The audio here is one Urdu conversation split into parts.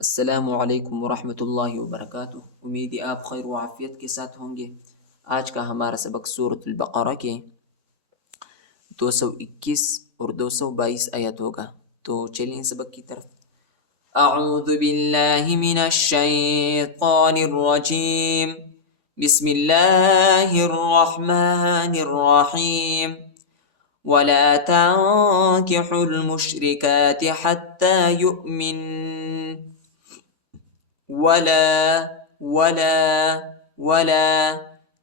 السلام علیکم ورحمۃ اللہ وبرکاتہ۔ امید ہے آپ خیر و عافیت کے ساتھ ہوں گے۔ آج کا ہمارا سبق سورۃ البقرہ کے 221 اور 222 آیت ہوگا، تو چلیں سبق کی طرف۔ اعوذ باللہ من الشیطان الرجیم، بسم اللہ الرحمن الرحیم۔ ولا تنكحوا المشركات حتى يؤمن ولا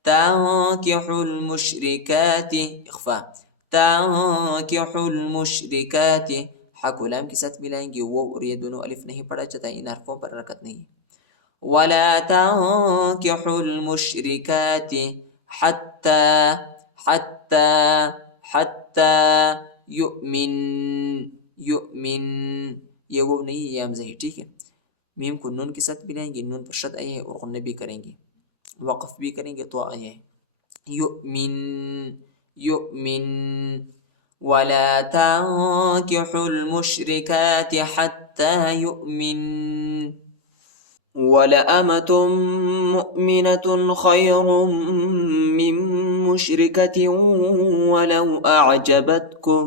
تنكحوا المشركات اخفا تنكحوا المشركات حق لام کے ساتھ ملائیں گے، وہ اور یہ دونوں الف نہیں پڑھا جاتا، ان حرفوں پر حرکت نہیں۔ ولا تنكحوا المشركات حتى يؤمن یہ وہ نہیں، یہ حمزہ ہے، ٹھیک ہے۔ میم کو نون کے ساتھ ملائیں گے، نون پر شد آئی ہے اور غنہ بھی کریں گے، وقف بھی کریں گے تو آئی ہے۔ یؤمن ولا تنكحوا المشركات حتى يؤمن ولأمة مؤمنة خير من مشركة ولو أعجبتكم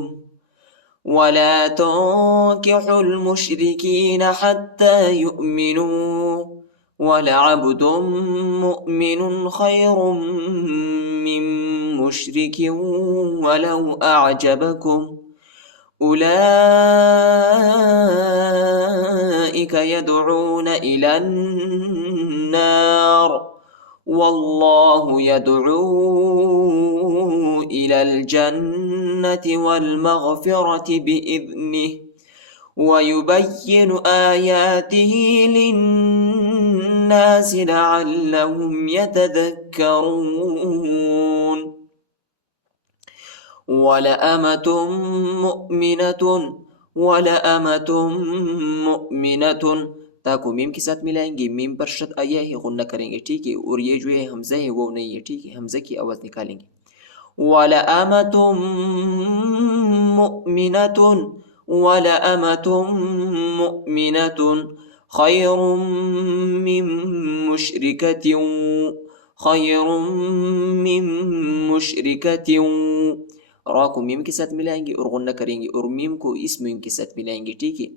ولا تنكحوا المشركين حتى يؤمنوا ولعبد مؤمن خير من مشرك ولو أعجبكم أولئك يدعون إلى النار والله يدعو إلى الجنة والمغفرة بإذنه ويبين آياته للناس لعلهم يتذكرون ولأمة مؤمنة تا کو میم کے ساتھ ملائیں گے، میم پر شد آیا ہے، غنہ کریں گے، ٹھیک ہے، اور یہ جو ہے حمزہ ہے وہ نہیں ہے، ٹھیک ہے، حمزہ کی آواز نکالیں گے۔ وَلَأَمَةٌ مُؤْمِنَةٌ خَيْرٌ مِّن مُشْرِكَةٍ را کو میم کے ساتھ ملائیں گے اور غنہ کریں گے، اور میم کو اس میم کے ساتھ ملائیں گے، ٹھیک ہے۔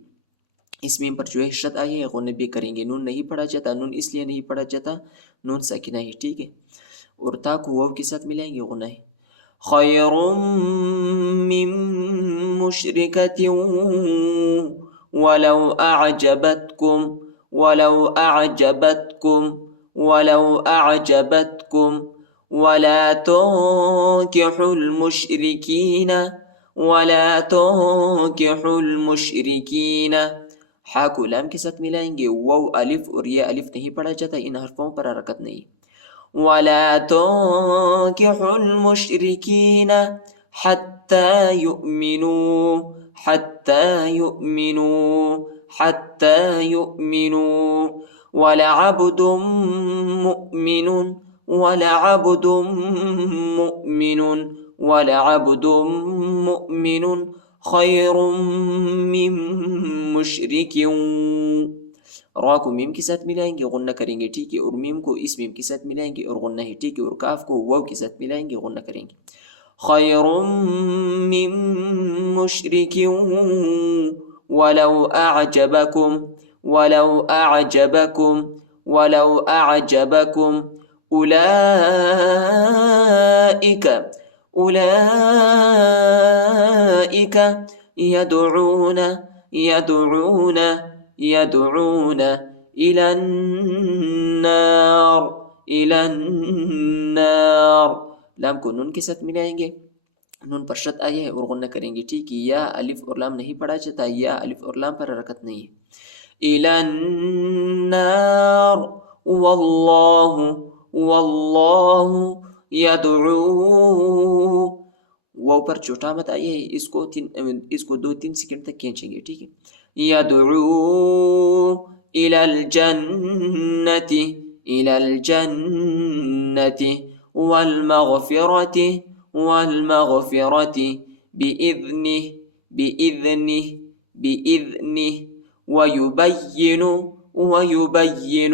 اس میم پر جو ہے شد آئی ہے، غنہ بھی کریں گے، نون نہیں پڑھا جاتا، نون اس لیے نہیں پڑھا جاتا، نون ساکنہ ہے، ٹھیک ہے، اور تا کو واو کے ساتھ ملائیں گے، غنہ ہے۔ خیر من مشرکۃ ولو اعجبتکم ولا تنكحوا المشرکین حا کو لام کے ساتھ ملائیں گے، واو الف اور یہ الف نہیں پڑھا جاتا، ان حرفوں پر حرکت نہیں۔ ولا تنكحوا المشركين حتى يؤمنوا ولعبد مؤمن خير من مشرك را کو میم کے ساتھ ملائیں گے، غنہ کریں گے، ٹھیک ہے، اور میم کو اس میم کے ساتھ ملائیں گے اور غنہ ہے، ٹھیک ہے، اور کاف کو واو کے ساتھ ملائیں گے، غنہ کریں گے۔ خیر من مشرک ولو اعجبکم اولئک يدعون إلى النار لام کو نون کے ساتھ ملائیں گے، نون پر شد آیا ہے اور غنہ کریں گے، ٹھیک ہے، یا الف اور لام نہیں پڑھا جاتا، یا الف اور لام پر حرکت نہیں ہے۔ إلى النار والله يدعو وہ پر چھوٹا مت آئی ہے، اس کو 2-3 سیکنڈ تک کھینچیں گے، ٹھیک ہے۔ يدعو إلى الجنة والمغفرة بإذنه ويبين ويبين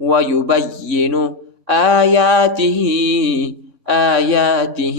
ويبين آياته آياته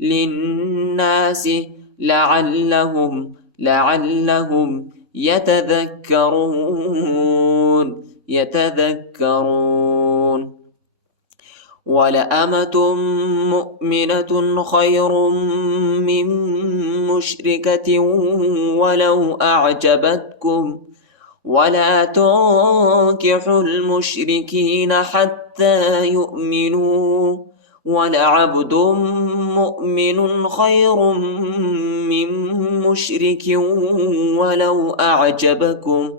للناس لعلهم لعلهم يتذكرون يتذكرون ولأمة مؤمنة خير من مشركة ولو أعجبتكم ولا تنكحوا المشركين حتى يؤمنوا ولعبد مؤمن خير من مشرك ولو أعجبكم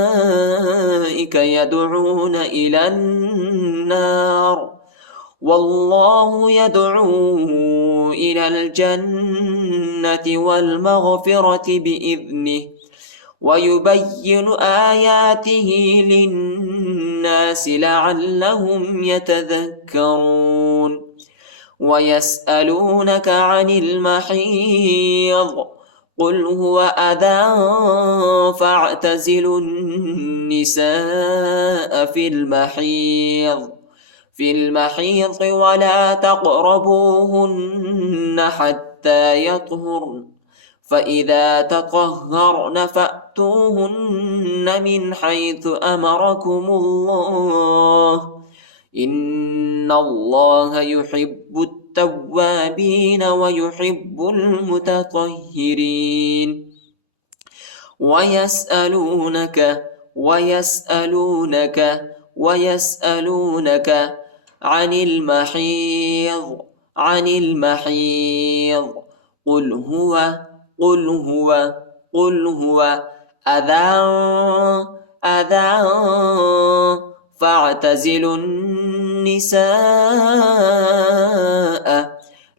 أولئك يدعون إلى النار والله يدعو إلى الجنة والمغفرة بإذنه ويبين آياته للناس لعلهم يتذكرون ويسألونك عن المحيض قل هو أذى فاعتزلوا النساء في المحيض ولا تقربوهن حتى يطهرن فإذا تطهرن فأتوهن من حيث أمركم الله إن الله يحب التوابين ويحب المتطهرين ويسألونك عن المحيض قل هو أذى فاعتزلوا النساء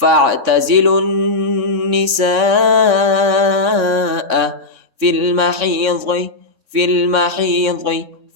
فاعتزلوا النساء في المحيض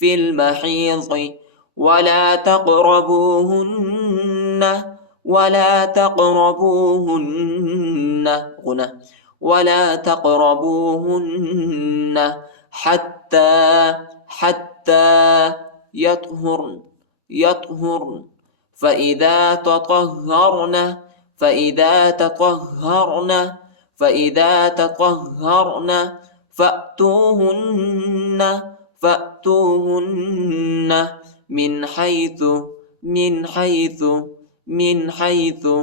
في المحيض ولا تقربوهن غنى ولا تقربوهن حتى يطهرن فإذا تطهرن فأتوهن من حيث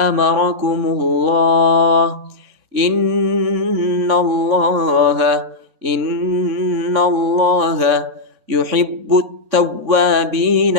أمركم الله إن الله يحب التوابين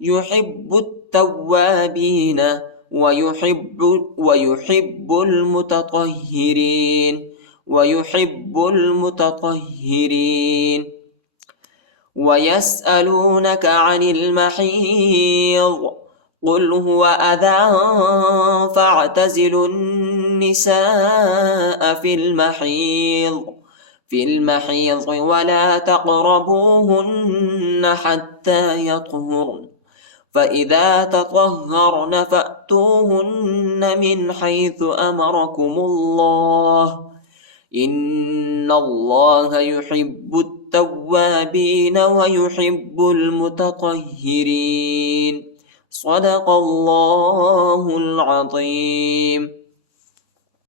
يحب التوابين ويحب المتطهرين ويسألونك عن المحيض قل هو أذى فاعتزلوا النساء في المحيض ولا تقربوهن حتى يطهرن فإذا تطهرن فأتوهن من حيث أمركم الله إن الله يحب التوابين ويحب المتطهرين صدق الله العظيم.